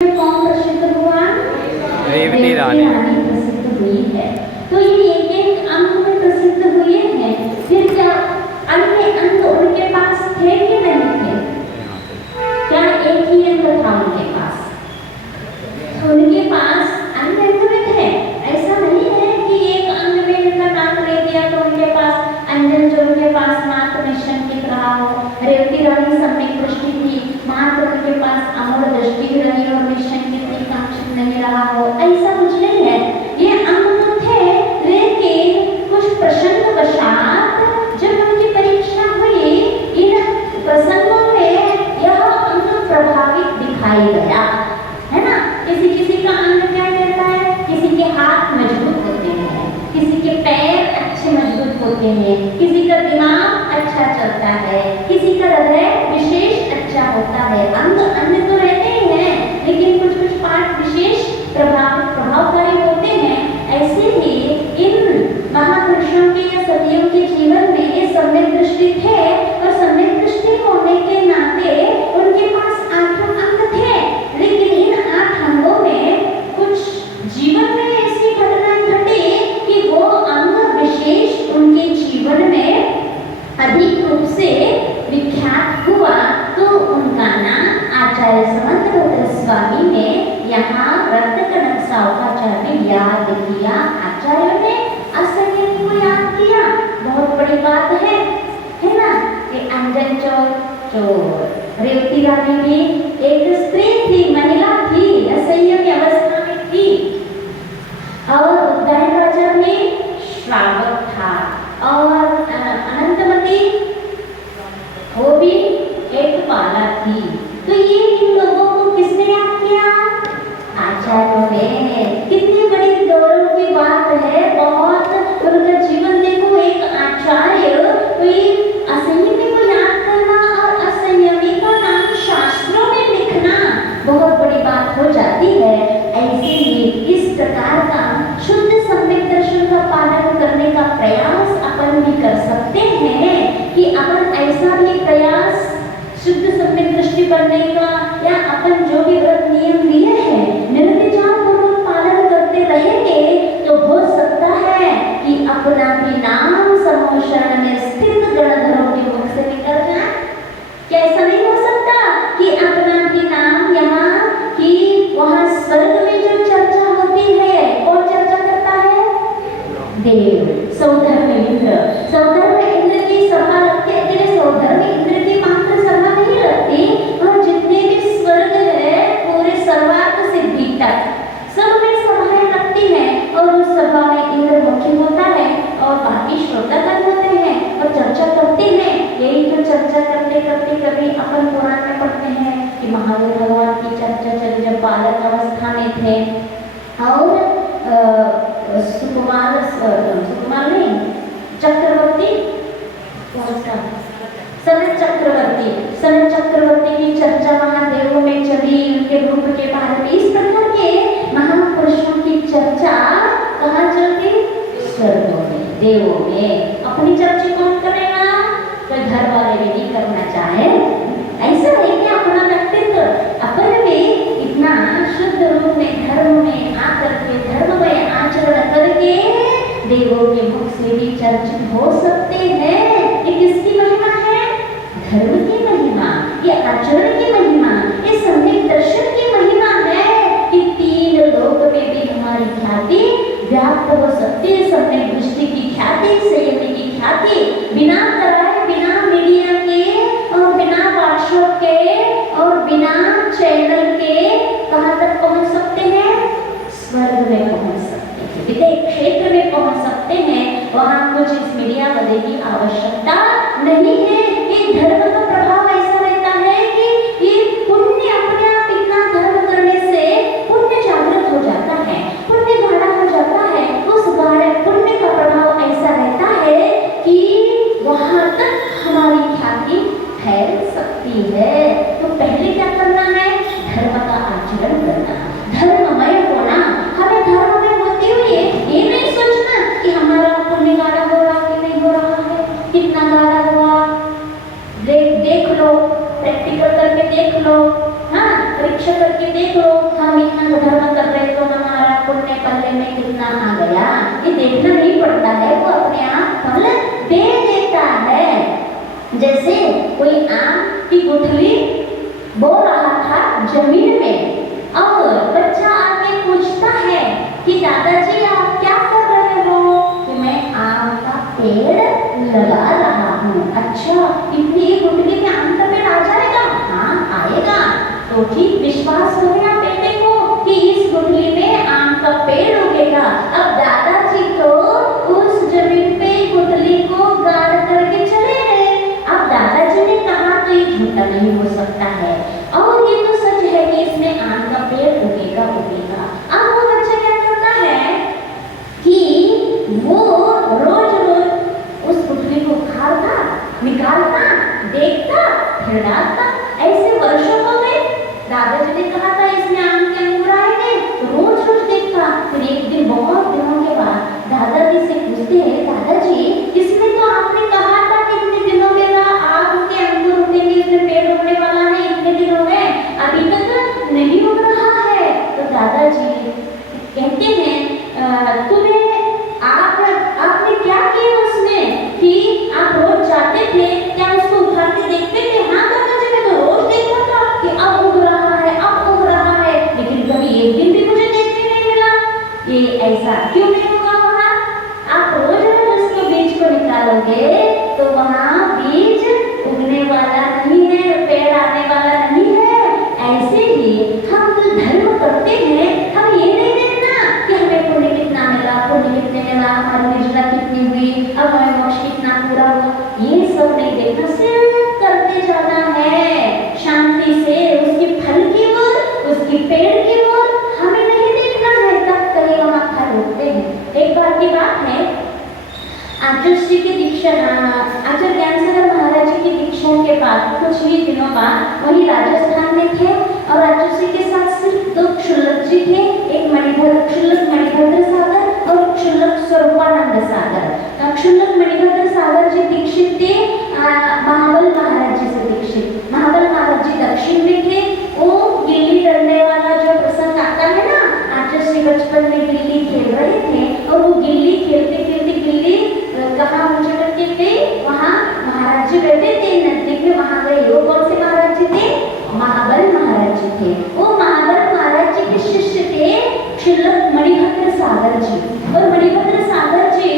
कौन प्रसिद्ध हुआ? रेवती रानी प्रसिद्ध हुई है। तो ये एक एक अंग में प्रसिद्ध हुए हैं। फिर क्या अन्य अंग उनके पास थे कि नहीं थे? क्या एक ही अंग था उनके पास? उनके पास अन्य अंग में थे। ऐसा नहीं है कि एक अंग में इनका नाम ले दिया तो उनके पास अन्य जो उनके पास मात्र निशंकित रहा हो। रेवती रानी सम्यक दृष्टि थी, मात्र उनके पास अमर दृष्टि रही और निशंकित कांक्षित नहीं रहा हो, ऐसा कुछ नहीं है। ये अंग तो थे, लेकिन कुछ प्रसंग वशात जब उनकी परीक्षा हुई, इन प्रसंगों में यह अंग प्रभावित दिखाई गया, है ना। किसी किसी का अंग क्या कहता है? किसी के हाथ मजबूत होते हैं, किसी के पैर अच्छे मजबूत होते हैं, किसी का दिमाग अच्छा चलता है, किसी का हृदय विशेष अच्छा होता है। अंग अन्य तो रहते ही हैं, लेकिन कुछ कुछ पार्ट विशेष प्रभावकारी होते हैं। ऐसे ही इन महापुरुषों के या सदियों के जीवन में ये सम्यक दृष्टि थे, और सम्यक दृष्टि होने के नाते उनके पास 8 अंग थे। लेकिन इन 8 अंगों में कुछ जीवन में ऐसी घटनाएं घटी कि वो अंग विशेष उनके जीवन में अधिक रूप से विख्यात हुआ। तो उनका नाम आचार्य समंत स्वामी ने यहाँ रक्त कनक सावकाचार्य ने याद किया। आचार्यों ने असंयमी को याद किया, बहुत बड़ी बात है ना। कि अंजन चोर रेवती रानी भी एक स्त्री थी, महिला थी, असंयमी अवस्था में थी, और उदयन राजा भी श्रावक था, और अनंतमती वो भी एक बाला थी। तो ये इन लोगों को किसने याद किया? आचार्यों ने। कितनी बड़ी गौरव की बात है, बहुत उनका जीवन देखो। एक आचार्य कोई असंयमी को याद करना और असंयमी का नाम शास्त्रों में लिखना बहुत बड़ी बात हो जाती है। ऐसे ही इस प्रकार का शुद्ध सम्यक दर्शन का पालन करने का प्रयास अपन भी कर सकते हैं कि अपन ऐसा भी प्रयास शुद्ध सम्यक दृष्टि बनने का, या अपन जो भी व्रत नियम लिए हैं निर्विचार पूर्वक पालन करते रहेंगे तो हो सकता है कि अपना भी नाम समूह शरण में स्थित गणधरों के मुख से निकल जाए। क्या ऐसा नहीं हो सकता कि अपना भी नाम यहाँ कि वहाँ स्वर्ग में जो चर्चा होती है, कौन चर्चा करता है? देव। सौधर्म इंद्र, सौधर्म इंद्र की सभा रखते हैं। सौधर्म इंद्र की मात्र सभा नहीं रखती, और जितने भी स्वर्ग है पूरे सर्वार्थ सिद्धि तक सब में सभाएं रखती हैं, और उस सभा में इंद्र मुख्य होता है और बाकी श्रोतागण होते हैं और चर्चा करते हैं। यही तो चर्चा करते करते कभी अपन पुराण में पढ़ते हैं कि महावीर भगवान की चर्चा चली जब बालक अवस्था में थे, और सुकुमार नहीं, चक्रवर्ती, सनत चक्रवर्ती की चर्चा महादेवों में चली, उनके रूप के बारे में। इस प्रकार के महापुरुषों की चर्चा कहाँ चलती? स्वर्गों में, देवों में। अपनी चर्चा कौन करेगा? कोई घर वाले भी नहीं करना चाहे। ऐसा है कि अपना व्यक्तित्व अपन भी इतना शुद्ध रूप में धर्म में आकर के धर्ममय आचरण करके देवों के मुख से भी चर्चित हो सकते हैं। ये किसकी महिमा है? धर्म की महिमा, ये आचरण की महिमा, ये सम्यक दर्शन की महिमा है कि 3 लोक में भी हमारी ख्याति व्याप्त हो सकती है। सम्यक दृष्टि की ख्याति, संयमी की ख्याति बिना कराए, बिना मीडिया के और बिना व्हाट्सएप के और बिना चैनल के कहाँ तक पहुँच सकते हैं? स्वर्ग में पहुँच सकते हैं, विदेह क्षेत्र में पहुँच सकते हैं। वहाँ कुछ इस मीडिया वाले की आवश्यकता नहीं है। ये धर्म का प्रभाव ऐसा रहता है कि ये पुण्य अपने आप इतना धर्म करने से पुण्य जागृत हो जाता है, पुण्य गाढ़ा हो जाता है। उस गाढ़े पुण्य का प्रभाव ऐसा रहता है कि वहाँ तक हमारी ख्याति फैल सकती है। तो पहले क्या करना है? धर्म का आचरण करना, धर्ममय होना। हमें धर्ममय होते हुए ये नहीं सोचना कि हमारा पुण्य गाढ़ा हो रहा कि नहीं हो रहा है, कितना गाढ़ा हुआ। देख लो, प्रैक्टिकल करके देख लो, हाँ, परीक्षा करके देख देख लो हम इतना धर्म कर रहे तो हमारा पुण्य पल्ले में कितना आ गया, ये देखना नहीं पड़ता है, वो अपने आप फल दे देता है। जैसे कोई आम की गुठली बो रहा था जमीन में और बच्चा आके पूछता है कि दादाजी आप क्या कर रहे हो? कि मैं आम का पेड़ लगा रहा हूँ। अच्छा, इतनी गुठली में आम का पेड़ आ जाएगा? हाँ आएगा। तो ठीक विश्वास हो गया बेटे को कि इस गुठली में आम का पेड़ उगेगा। अब दादाजी तो उस जमीन पे गुठली को गाड़ करके चले गए। अब दादाजी ने कहा तो ये झूठा नहीं हो सकता है और ये तो सच है कि इसमें आम का पेड़ उगेगा उगेगा। अब वो बच्चा क्या करता है कि वो रोज रोज उस गुठली को उखाड़ता, निकालता, देखता, फिर डालता। ऐसे वर्षों हो गए। दादाजी ने कहा था इसमें आम के अंकुर आएंगे, तो रोज रोज देखता। फिर एक दिन बहुत दिनों के बाद दादाजी से पूछते हैं, दादाजी इसमें तो आपने कहा था कि इतने दिनों के बाद आम के अंकुर उगेंगे, इसमें पेड़ उगने वाला है, इतने दिन हो गए अभी तक नहीं उग रहा है। तो दादाजी कहते हैं तुम्हें आपने क्या किया उसमें कि आप रोज जाते थे, क्या उसको उठा के देखते थे? हाँ दादाजी मैं तो रोज देखता था कि अब उग रहा है, अब उग रहा है, लेकिन कभी एक दिन भी मुझे देखने नहीं मिला। ये ऐसा क्यों नहीं हुआ? वहाँ आप रोज रोज उसके बीज को निकालोगे तो वहाँ बीज उगने वाला नहीं है, पेड़ आने वाला नहीं है। ऐसे ही हम जो धर्म करते हैं, हम ये नहीं देखना कि हमें पुण्य कितना मिला, पुण्य कितने मिला, हमारी हिजरा कितनी हुई, अब हमें मोक्ष कितना पूरा हुआ, ये सब नहीं देखना, सिर्फ करते जाना है शांति से उसकी फल की ओर, उसकी पेड़ की ओर। हमें नहीं देखना है तब कहीं वहाँ फल उगते हैं। एक बार की बात है, आचार्य जी की दीक्षा, आचार्य ज्ञानसागर महाराज जी की दीक्षा के बाद कुछ ही दिनों बाद वही राजस्थान में थे और आचार्य जी के साथ सिर्फ दो क्षुल्लक जी थे, एक क्षुल्लक मणिभद्र सागर और क्षुल्लक स्वरूपानंद सागर। क्षुल्लक मणिभद्र सागर जी दीक्षित थे महाबल महाराज जी से दीक्षित। महाबल महाराज जी दक्षिण में थे। वो गिल्ली डंडे वाला जो प्रसंग आता है ना, आचार्य जी बचपन में गिल्ली खेल रहे थे और वो गिल्ली खेलते खेलते गिल्ली कहाँ मुझे करके थे, वहाँ महाराज जी बैठे थे नजदीक में, वहाँ गए। वो कौन से महाराज जी थे? महाबल महाराज जी थे। वो महाबल महाराज जी के शिष्य थे क्षुल्लक मणिभद्र सागर जी। और मणिभद्र सागर जी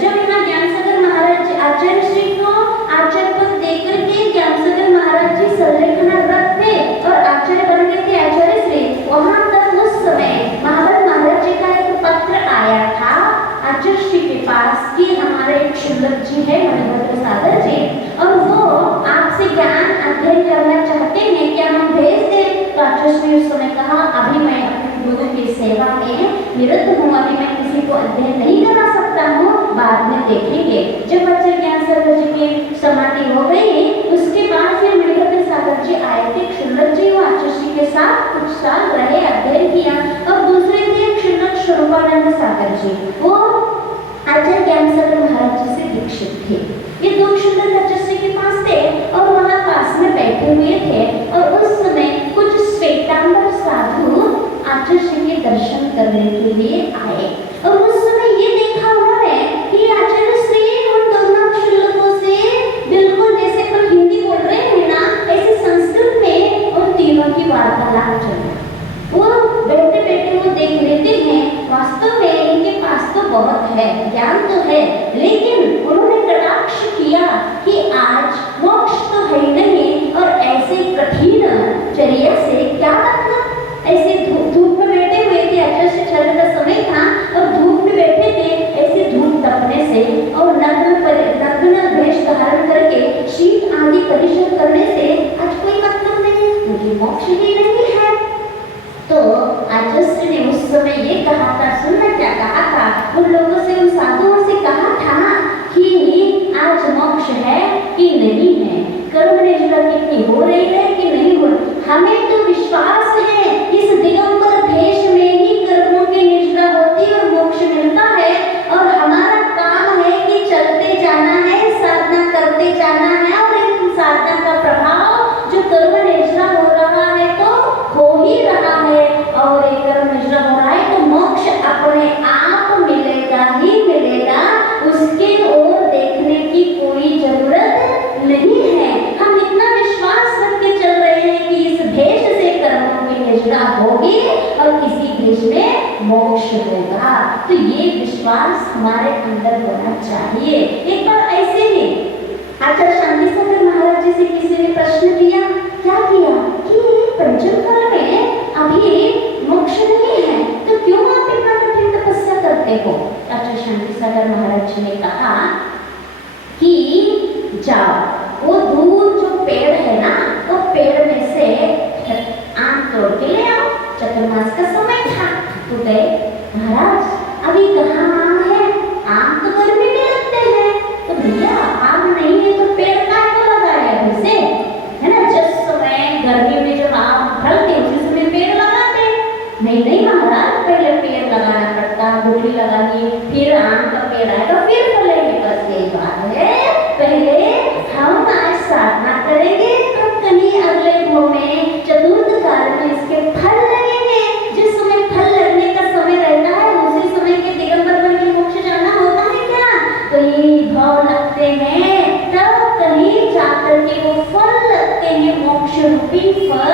जब यहाँ ज्ञानसागर महाराज जी आचार्य श्री को आचार्य पद देकर के ज्ञानसागर महाराज जी संलेखनारत थे और आचार्य बन गए थे आचार्य श्री, वहाँ तक उस समय महाबल महाराज जी का एक पत्र आया था आचार्य श्री के पास कि हमारे एक क्षुल्लक जी है मणिभद्र सागर जी और वो आपसे ज्ञान अध्ययन करना चाहते हैं, क्या हम भेज दें? तो आचार्य श्री उस समय कहा अभी मैं अपने गुरु की सेवा में निरत हूँ, अभी मैं किसी को अध्ययन नहीं करा सकता हूँ, बाद में देखेंगे। जब आचार्य ज्ञानसागर जी की समाधि हो गई उसके बाद फिर मणिभद्र सागर जी आए थे। क्षुल्लक जी वो आचार्य श्री के साथ कुछ साल रहे, अध्ययन किया। और दूसरे थे क्षुल्लक स्वरूपानंद सागर जी, वो आचार्य ज्ञानसागर महाराज जी से दीक्षित थे। ये दो क्षुल्लक आचार्य श्री के पास थे और वहाँ पास में बैठे हुए थे और उस समय कुछ श्वेतांबर साधु आचार्य श्री के दर्शन करने के लिए आए और उस समय ये देखा उन्होंने कि आचार्य श्री उन दोनों क्षुल्लकों से बिल्कुल जैसे पर हिंदी बोल रहे हैं ना, ऐसे संस्कृत में उन तीनों की वार्तालाप चल रही। वो बैठे बैठे वो देख लेते हैं वास्तव में इनके पास तो बहुत है, ज्ञान तो है, लेकिन उन्होंने कटाक्ष किया कि आज मोक्ष तो है नहीं और ऐसे कठिन चर्या से क्या मतलब। ऐसे धूप में बैठे हुए थे, आचार्य से चलने का समय था और भेजना होगी और किसी भेष में मोक्ष होगा। तो ये विश्वास हमारे अंदर होना चाहिए। एक बार ऐसे ही आचार्य शांति सागर महाराज जी से किसी ने प्रश्न किया, क्या किया कि पंचम काल में अभी मोक्ष नहीं है, तो क्यों आप इतना कठिन तपस्या करते हो? आचार्य शांति सागर महाराज जी ने कहा कि जाओ वो दूर जो पेड़ है ना, वो पेड़ में से आम तोड़ के ले आओ। चतुर्मास का समय था, तो गए, महाराज अभी कहाँ आम है, आम तो गर्मी में लगते हैं। तो भैया आम नहीं है तो पेड़ काट को लगाया अभी से, है ना, जिस समय गर्मी में जब आम फलते उसी समय पेड़ लगाते। नहीं नहीं महाराज, पहले पेड़ लगाना पड़ता, गुठली लगानी, फिर आम का पेड़ आएगा, फिर फलेंगे। बस यही बात है, पहले हम आज साधना करेंगे तब कहीं अगले भव में चतुर्थ काल में इसके फल लगेंगे। जिस समय फल लगने का समय रहता है उसी समय के दिगंबर बन के मोक्ष जाना होता है क्या? तो ये भाव लगते हैं तब कहीं जाकर के वो फल लगते हैं, मोक्ष रूपी फल।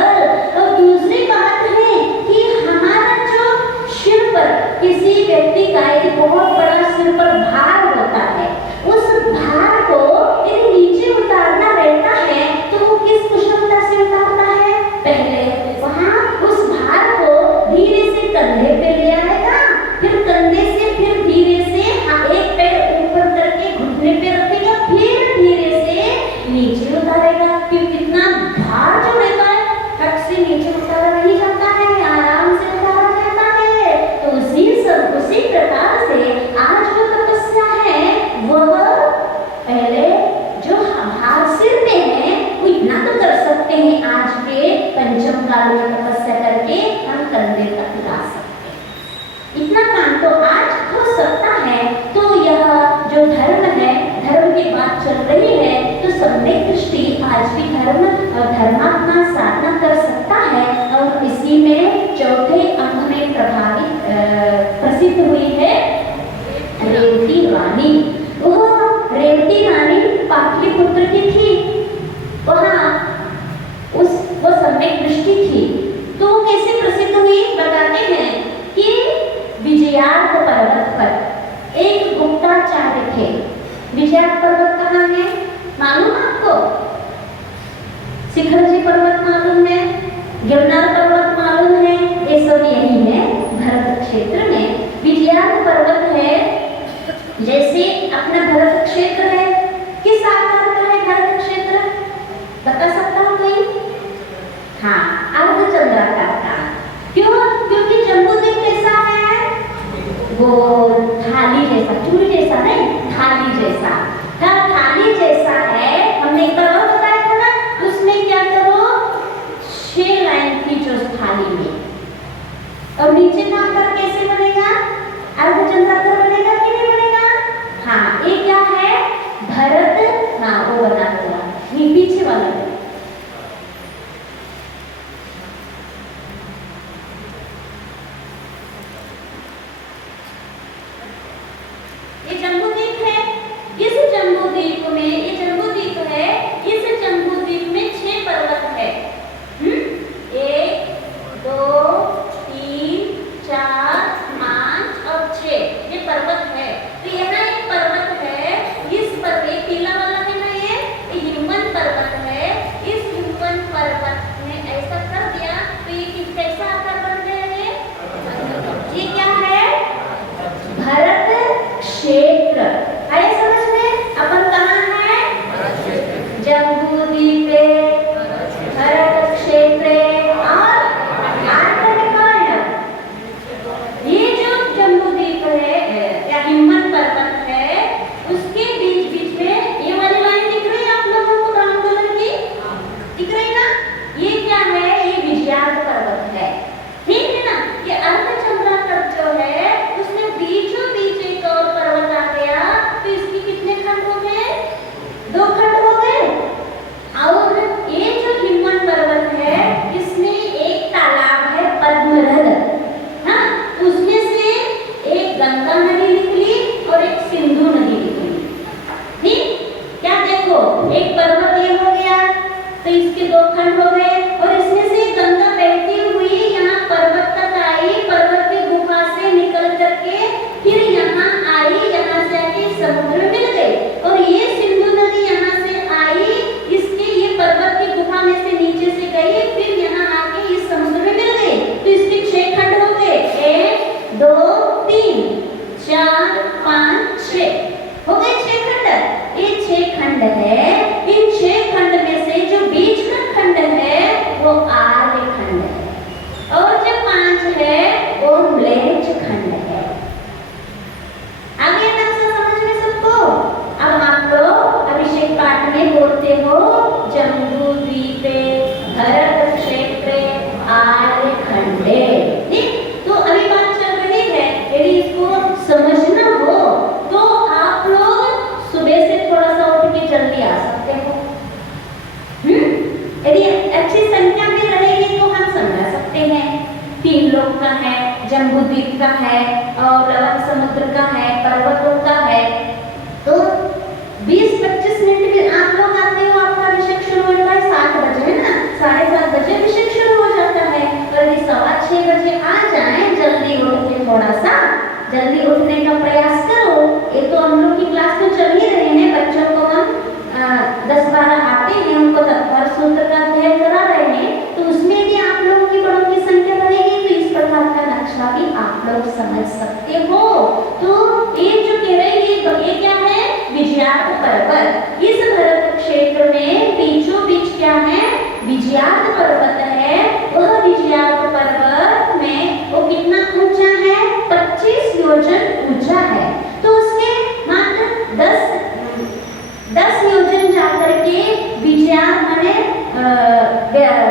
और दूसरी बात है कि हमारा जो सिर पर किसी व्यक्ति का एक बहुत बड़ा सिर पर भार होता है, उस भार को यदि नीचे उतारना रहता है तो वो किस कुशलता से उतारता है? पहले वहाँ उस भार को धीरे से कंधे पे ले आएगा, फिर कंधे से फिर धीरे से एक पैर ऊपर करके घुटने पे रखेगा, फिर धीरे से नीचे उतारेगा। क्योंकि कितना भार जो रहता है फट से नीचे उतारा नहीं जाता है, आराम से उतारा जाता है। तो उसी प्रकार से आज जो तपस्या है वह पहले जो भार सिर पे है वो इतना तो कर सकते हैं, आज के पंचम काल में तपस्या करके हम कंधे तक ला सकते हैं, इतना काम तो आज हो सकता है। तो यह जो धर्म है, धर्म की बात चल रही है, तो सम्यक दृष्टि आज भी धर्म और धर्मात्मा साधना कर सकता है। और इसी में चौथे अंग में प्रसिद्ध हुई है रेवती रानी। वह रेवती रानी पाटलिपुत्र की थी, वहाँ वो सम्यक दृष्टि थी। तो वो कैसे प्रसिद्ध हुई बताते हैं कि विजयार्क पर्वत पर एक गुप्ताचार्य थे। विजयार्क पर्वत कहाँ है मालूम आपको? शिखर जी पर्वत मालूम है, गिरनार पर्वत मालूम है, ये सब यही है भरत क्षेत्र में। विजयार्क पर्वत है जैसे अपना भरत क्षेत्र है, किस आकार का है भरत क्षेत्र बता सकता हूँ कोई? हाँ, अर्धचंद्राकार का। क्यों? क्योंकि जम्बूद्वीप कैसा है? गोल, थाली जैसा, चूड़ी जैसा नहीं, थाली जैसा। हाँ, थाली जैसा है। हमने एक बार और बताया था ना, उसमें क्या करो 6 लाइन खींचो उस थाली में, और नीचे का आकार कैसे बनेगा? अर्धचंद्राकार बनेगा कि नहीं बनेगा? हाँ, ये क्या है? भरत, हाँ वो बना हुआ, ये पीछे वाला है। ये जम्बूद्वीप है, इस जम्बूद्वीप में, ये जम्बूद्वीप है, इस जम्बूद्वीप में 6 पर्वत है। 1 2 3 4 तीन लोक का है, जम्बूद्वीप का है और लवण समुद्र का है, पर्वतों का है। तो 20-25 मिनट में आप लोग आते हो, आपका अभिषेक शुरू होता है 7 बजे, है ना, 7:30 बजे अभिषेक शुरू हो जाता है। और 6:15 बजे आ जाए, जल्दी उठ के थोड़ा सा जल्दी उठने का प्रयास करो। ये तो हम लोग की क्लास तो चल ही रहे हैं, बच्चों को हम 10-12 आते हैं, उनको तत्पर सूत्र का अध्ययन करा रहे हैं, तो उसमें भी आप लोगों की बड़ों की संख्या बढ़ेगी, तो इस प्रकार का नक्शा भी आप लोग समझ सकते हो। तो ये जो कह रहे हैं ये क्या है, विजयार्थ पर्वत। इस भरत क्षेत्र में बीचों बीच क्या है, विजयार्थ पर्वत है। वह विजयार्थ पर्वत में वो कितना ऊंचा है, 25 योजन ऊंचा है। तो उसके मात्र 10 योजन जाकर के विजयार्थ माने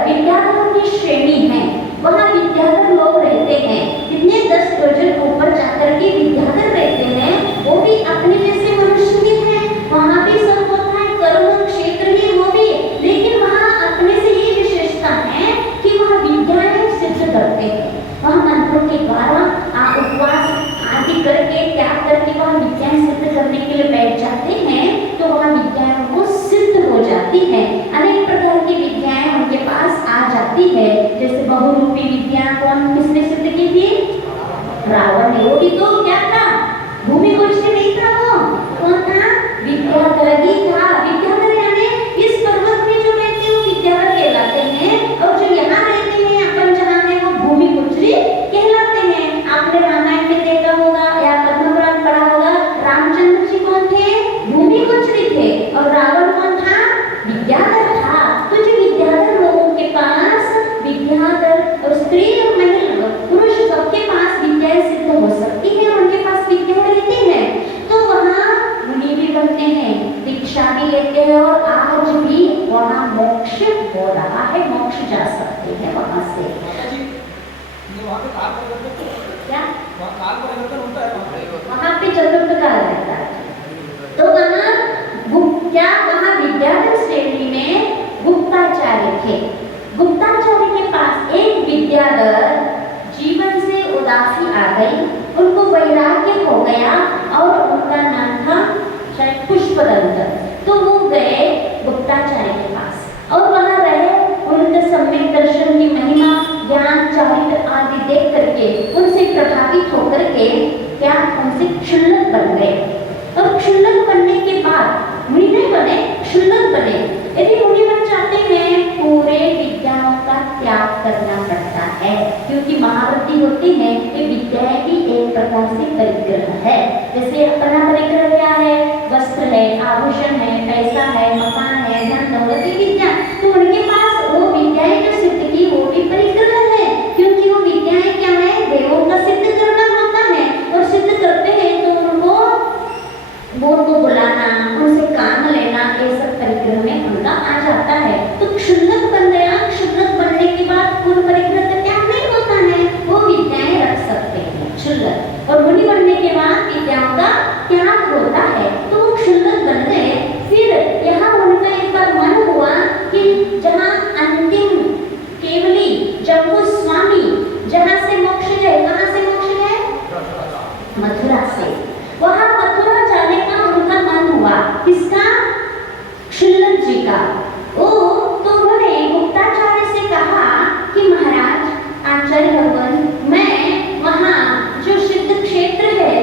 विद्याधरों की श्रेणी है, वहाँ विद्याधर लोग रहते हैं। कितने 10 योजन ऊपर जाकर के विद्याधर रहते हैं, वो भी अपने जैसे मनुष्य भी हैं, वहाँ भी सब होता है, कर्म क्षेत्र ही वो भी, लेकिन वहाँ अपने से ये विशेषता है कि वहाँ विद्याएं सिद्ध करते हैं। वहाँ मंत्रों के द्वारा आप उपवास आदि करके त्याग करके वहाँ विद्याएं सिद्ध करने के लिए बैठ जाते हैं, तो वहाँ विद्याएं को सिद्ध हो जाती है। अनेक प्रकार की विद्याएं उनके पास आ जाती है, जैसे बहुरूपी विद्या कौन किसने सिद्ध की थी, रावण ने। वो भी तो क्या था, भूमि कुछ नहीं था, वो कौन था, विद्याधर ही था। विद्याधर यानी इस पर्वत में जो रहते हैं वो विद्याधर कहलाते हैं, और जो यहाँ रहते हैं अपन जहाँ है वो भूमि पुत्री कहलाते हैं। आपने रामायण में देखा होगा या पद्म पुराण पढ़ा होगा, रामचंद्र जी कौन थे, भूमि पुत्री थे, और रावण कौन था, विद्याधर था। तो जो विद्याधर लोगों के पास विद्याधर, और स्त्री और महिला पुरुष सबके पास विद्याएं सिद्ध हो सकती है, उनके पास विद्या रहती है, तो वहाँ मुनि भी बनते हैं, दीक्षा भी लेते हैं, और आज भी वहाँ मोक्ष हो रहा है, मोक्ष जा सकते हैं वहाँ से। क्या वहाँ पे चतुर्थ काल रहता है, तो वहाँ क्या वहाँ विद्याधर श्रेणी में गुप्ताचार्य थे। गुप्ताचार्य के पास एक विद्याधर जीवन से उदासी आ गई, उनको वैराग्य हो गया, और उनका नाम था शायद पुष्पदंत। तो वो गए गुप्ताचार्य के पास और वहाँ रहे, उनके सम्यक दर्शन की महिमा, ज्ञान, चारित्र आदि देख करके उनसे प्रभावित होकर के क्या उनसे क्षुल्लक बन गए। और क्षुल्लक बनने के बाद मुनि नहीं बने, क्षुल्लक बने। यदि मुनि बन जाते हैं, पूरे विद्याओं का त्याग करना पड़ता है, क्योंकि महावृत्ति होती है, ये विद्याएं भी एक प्रकार से परिग्रह है। जैसे अपना परिग्रह क्या है, वस्त्र है, आभूषण है, पैसा है, मकान है, धन दौलत, ये विद्या। तो उनके पास वो विद्याएं जो सिद्ध की वो भी परिग्रह है, क्योंकि वो विद्याएं क्या है, देवों का सिद्ध करना होता है, और सिद्ध करते हैं तो उनको वो को बुलाना, उनसे काम लेना, ये सब परिग्रह में उनका आ जाता है। तो क्षुल्लक बन गया, क्षुल्लक बनने के बाद पूर्ण परिग्रह का त्याग नहीं होता है, वो विद्याएं रख सकते हैं क्षुल्लक, और मुनि बनने के बाद विद्याओं का त्याग होता है, तो वो क्षुल्लक बन गए। फिर यहाँ उनका एक बार मन हुआ कि जहाँ अंतिम केवली जम्बू स्वामी जहाँ से मोक्ष है, कहाँ से मोक्ष है, मथुरा से, वहाँ मथुरा जाने का उनका मन हुआ। किसका, क्षुल्लक जी का। ओ तो उन्होंने गुप्ताचार्य से कहा कि महाराज आचार्य भगवान, मैं वहाँ जो सिद्ध क्षेत्र है,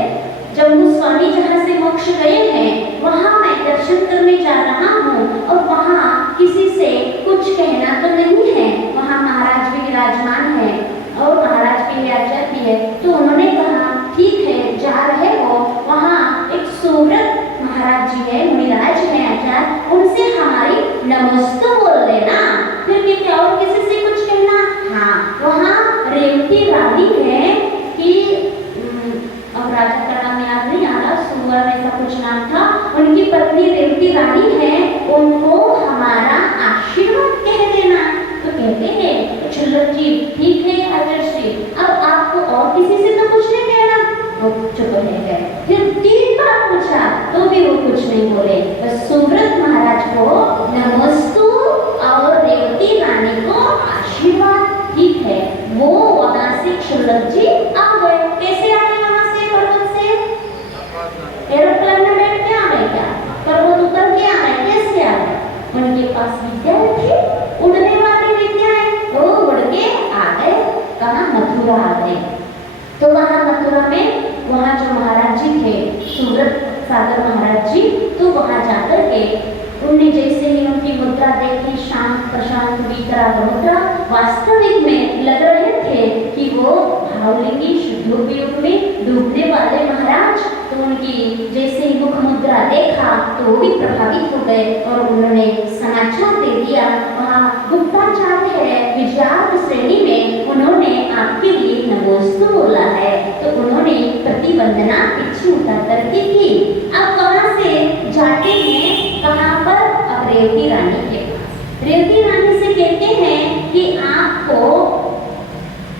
जम्बू स्वामी जहाँ से मोक्ष गए हैं, वहाँ मैं दर्शन करने जा रहा हूँ, और वहाँ किसी से कुछ कहना तो नहीं है, वहाँ महाराज भी विराजमान है और महाराज के आचार्य भी है। तो उन्होंने कहा ठीक है, जा रहे हो, वहाँ एक सुव्रत महाराज जी है, मुनिराज है आचार्य, उनसे हमारी नमस्ते बोल देना। फिर कहते और किसी से कुछ कहना, हाँ वहाँ रेवती रानी है कि अब राजा का नाम याद नहीं आ रहा, सुवर ऐसा कुछ नाम था, उनकी पत्नी रेवती रानी है, उनको हमारा आशीर्वाद कह देना। तो कहते हैं क्षुल्लक जी ठीक है आचार्य श्री, अब आपको और किसी से तो कुछ नहीं कहना। वो चुप रह गए। फिर 3 बार पूछा तो भी वो कुछ नहीं बोले। बस सुव्रत महाराज को नमस्तु और क्षुल्लक जी आ गए। कैसे आए वहां से, पर्वत से? एरोप्लेन में बैठ के आ गए क्या? पर्वत उतर के आ गए? कैसे आ गए? उनके पास विद्याएं थी, उड़ने वाली विद्याएं, वो उड़ के आ गए। कहाँ? मथुरा आ गए। तो वहां मथुरा में वहां जो महाराज जी थे, सूरत सागर महाराज जी, तो वहां जाकर के उनने जैसे ही उनकी मुद्रा देखी, शांत प्रशांत विकराल मुद्रा, वास्तविक में लग रहे थे कि वो भावलिंगी शुद्धोपी रूप में डूबने वाले महाराज। तो उनकी जैसे ही मुख मुद्रा देखा तो वो भी प्रभावित हो गए और उन्होंने समाचार दे दिया। वहाँ गुप्ताचार है, विजयार्थ श्रेणी में उन्होंने आपके लिए नमोस्तु बोला है। तो उन्होंने प्रतिवंदना पीछे उतर करके की। अब वहां से जाते हैं कहाँ पर? अब रेवती रानी के पास। रेवती रानी से कहते हैं कि आपको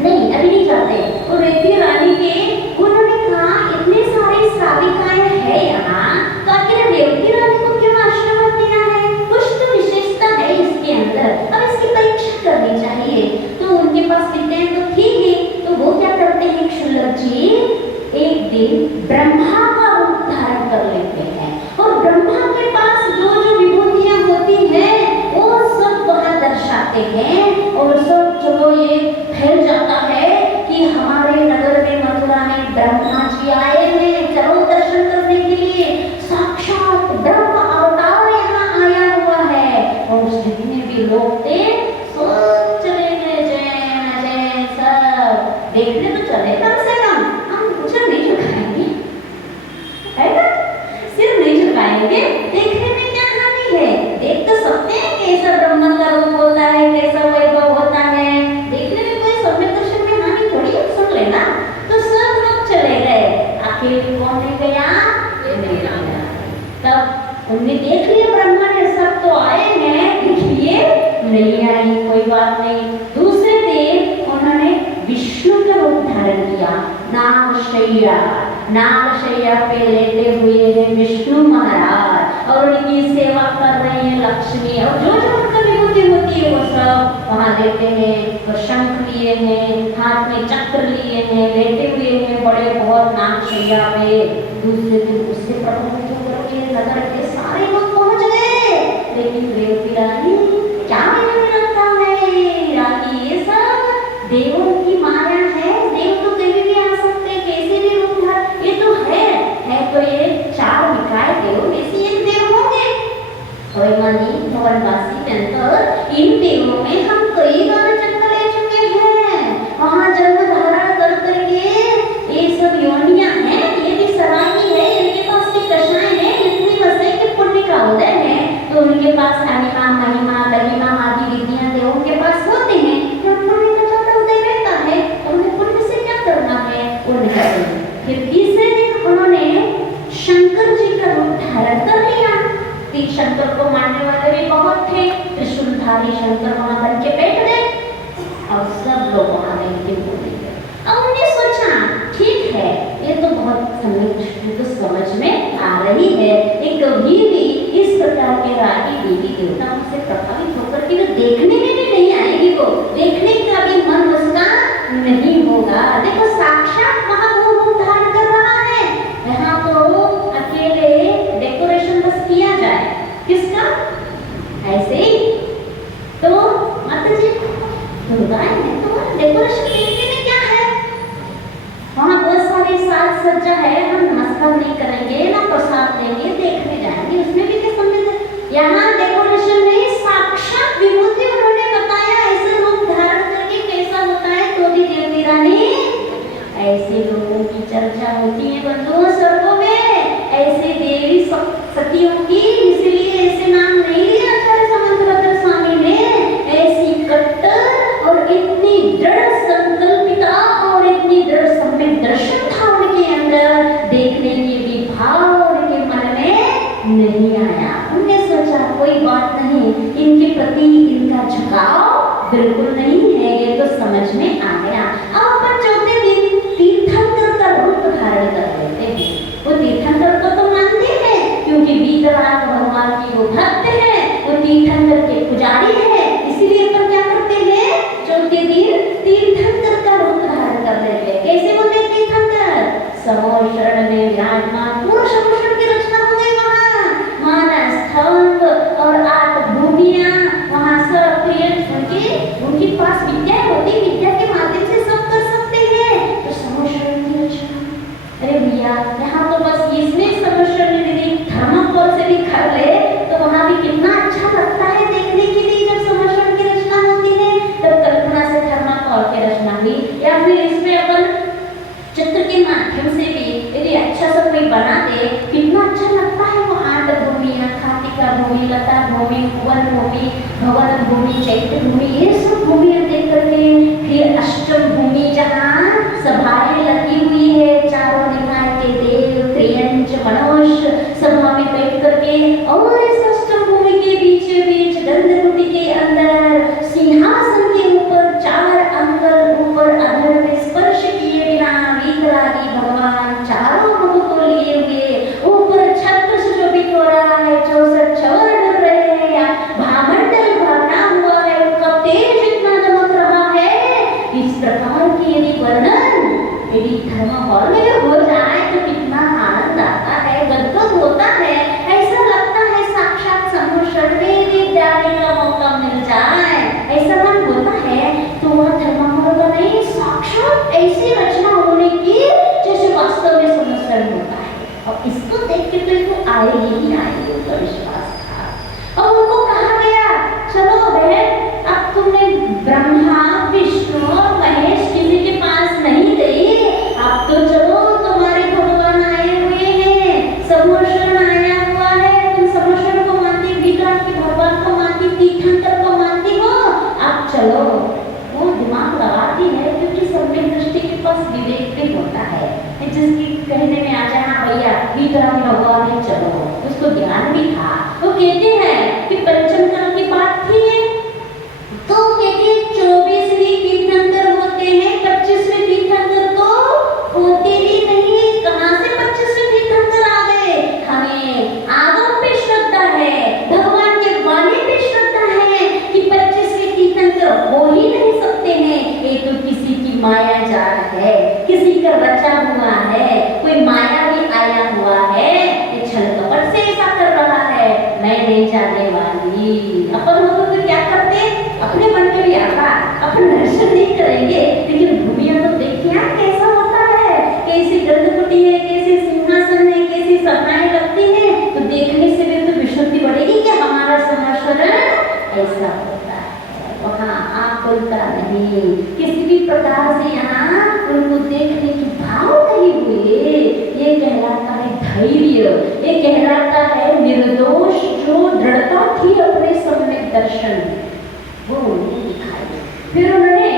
नहीं, अभी नहीं जाते। और रेवती रानी के उन्होंने कहा इतने सारे श्राविकाएं हैं यहाँ, तो आखिर रेवती रानी को क्यों आश्रम देना है? कुछ तो विशेषता है इसके अंदर, अब इसकी परीक्षा करनी चाहिए। तो उनके पास विद्याएं तो थी ही, तो वो क्या करते हैं क्षुल्लक जी? एक दिन ब्रह्मा का रूप धारण कर लेते हैं और ब्रह्मा के पास जो जो विभूतियां होती हैं वो सब वहां दर्शाते हैं। और सब जगह ये फैल जाता है कि हमारे नगर में मथुरा में ब्रह्मा जी आए हैं, चलो दर्शन करने के लिए। साक्षात ब्रह्म अवतार यहाँ आया हुआ है। और उस जितने भी लोग थे सब चले गए, जैन जैन सब देखने तो चले, कम से कम हम कुछ नहीं झुकाएंगे, है ना? सिर नहीं झुकाएंगे, देखने में क्या हानि है? देख तो सकते हैं कैसा ब्रह्म का रूप होता है, कैसा वैभव होता है, देखने में कोई सम्यक दर्शन में हानि थोड़ी है, सुन लेना। तो सब लोग चले गए, अकेले कौन नहीं गया? तब उन्हें देख लिया ब्रह्मा ने, सब तो आए हैं, देखिए नहीं आई, कोई बात नहीं। दूसरे दिन उन्होंने विष्णु का रूप धारण किया। नागशैया, नागशैया पे लेटे हुए हैं विष्णु महाराज और उनकी सेवा कर रही है लक्ष्मी। और जो जो उनका विभूति होती है वो सब वहाँ लेटे हैं। और शंख लिए हैं, हाथ में चक्र लिए हैं, लेटे हुए हैं बड़े बहुत नागशैया पे। दूसरे दिन उससे प्रभावित होकर के नगर के सारे लोग पहुँच गए। लेकिन रेवती रानी क्या लगता है रानी, ये सब देवों की माया है, देव तो कभी भी आ सकते हैं, कैसे भी रूप धारण, ये तो है तो ये चार निकाय देव में से एक देव होंगे। और मनी भवनवासी जनता, इन देवों में हम कई बार जन्म ले चुके हैं, वहाँ जन्म धारण कर करके ये सब योनियां हैं, ये भी सराही है, इनके पास भी दशाएं हैं, इतनी वजह के पुण्य का उदय है। तो उनके पास अनिमा महिमा ललिमा आदि विद्याएं देवों के पास होते हैं। फिर तीसरे दिन उन्होंने शंकर जी का रूप धारण कर लिया। शंकर को मानने वाले भी बहुत थे, त्रिशूलधारी शंकर वहां बन के बैठ गए और सब लोग वहां बैठे बोले गए। अब उन्होंने सोचा ठीक है, ये तो बहुत समझ तो समझ में आ रही है, एक कभी भी इस प्रकार के रागी देवी देवताओं से प्रभावित होकर के तो देखने में भी नहीं आएगी, वो देखने का भी मन उसका नहीं होगा। देखो साक्षात महाभूत रूप धारण कर रहा है, यहाँ तो अकेले डेकोरेशन बस किया जाए, किसका? ऐसे ही तो माता जी दुर्गाएं हैं, तो डेकोरेशन देखने में क्या है? वहाँ बहुत सारी साज सज्जा है, हम नमस्कार नहीं करेंगे ना प्रसाद लेंगे, देखने जाएंगे, उसमें भी क्या समझ है? यहाँ डेकोरेशन नहीं, साक्षात विभूति उन्होंने बताया ऐसे रूप धारण करके कैसा होता है। तो भी देवी रानी ऐसे लोगों की चर्चा होती है बंधुओं स्वर्गों में, ऐसे देवी सतियों की, इसलिए ऐसे नाम नहीं लिया आचार्य समंतभद्र स्वामी ने। ऐसी कट्टर और इतनी दृढ़ संकल्पिता और इतनी दृढ़ सम्यक दर्शन था उनके अंदर, देखने के भी भाव उनके मन में नहीं आया। उन्होंने सोचा कोई बात नहीं, इनके प्रति इनका झुकाव बिल्कुल नहीं है, ये तो समझ में आ गया। अब अपन चौथे दिन तीर्थंकर का रूप धारण कर लेते हैं। वो तीर्थंकर को तो मानते हैं क्योंकि वीतराग भगवान इसमें अपन चित्र के माध्यम से भी यदि अच्छा सा कोई बना दे, कितना अच्छा लगता है वो आठ भूमियाँ, खातिका भूमि, लता भूमि, वन भूमि, भवन भूमि, चैत्य भूमि, ये सब भूमियाँ देख करके फिर अष्टम भूमि जहाँ सभाएं लगी हुई है, चारों निकाय के देव त्रियंच मनुष्य सभा में बैठ करके, और इस अष्टम भूमि के बीच बीच गंधकुटी के अंदर सिंहासन के ऊपर चार अंगल ऊपर अधर में स्पर्श किए बिना वीतरागी भगवान चारों मुख को लिए हुए ऊपर छत्र से जो भी हो रहा है, 64 चवर डर रहे हैं या भामंडल भरना हुआ है, उनका तेज इतना दमक रहा है। इस प्रकार की यदि वर्णन यदि थर्माकोल में हो जाए तो कितना आनंद आता है, गदगद होता है, ऐसा लगता है साक्षात सम्मुषण में भी जाने का मौका मिल जाए, ऐसा मन होता है। तो वह थर्माकोल का नहीं, साक्षात ऐसी रचना होने की जैसे वास्तव में सम्मुषण होता है। और इसको देख के तो इनको आएगी ही आएगी, उनका विश्वास था। और उनको कहा गया चलो बहन, अब तुमने ब्रह्मा विष्णु और महेश किसी के पास नहीं गई, अब तो चलो तुम्हारे भगवान आए हुए हैं, सम्मुषण आया हुआ है, तुम सम्मुषण को मानती, विराट के भगवान को मानती, तीर्थंकर को मानती हो, अब चलो। वो दिमाग लगाती है क्योंकि सम्यक दृष्टि के पास विवेक भी होता है, जिसकी कहने में आ जाए हाँ भैया विराट भगवान है चलो, उसको ज्ञान भी था। वो कहते हैं कि पंचम काल की बात थी, तो कहते 24 ही तीर्थंकर होते हैं, 25वें तीर्थंकर तो होते ही नहीं, कहाँ से 25वें तीर्थंकर आ गए। हमें आगम पे श्रद्धा है, भगवान के वाणी पे श्रद्धा है कि 25वें तीर्थंकर हो ही नहीं सकते हैं, ये तो किसी की माया जाल है, किसी का रचा हुआ है, कोई माया भी आया हुआ है, ये छल कपट से ऐसा कर रहा है, मैं नहीं जाने वाली। अपन हो तो क्या करते, अपने मन में भी आता, अपन दर्शन नहीं करेंगे, लेकिन भूमिया तो देखिए कैसा होता है, कैसी गंधकुटी है, कैसे सिंहासन है, कैसी सभाएं लगती है, तो देखने से भी तो विशुद्धि बढ़ेगी कि हमारा सम्मुषण ऐसा होता है। वहाँ आँख खुलता नहीं, किसी भी प्रकार से यहाँ उनको देखने की भाव नहीं हुए, ये कहलाता है धैर्य, ये कहलाता है निर्दोष जो दृढ़ता थी अपने सम्यक दर्शन वो उन्हें दिखाई। फिर उन्होंने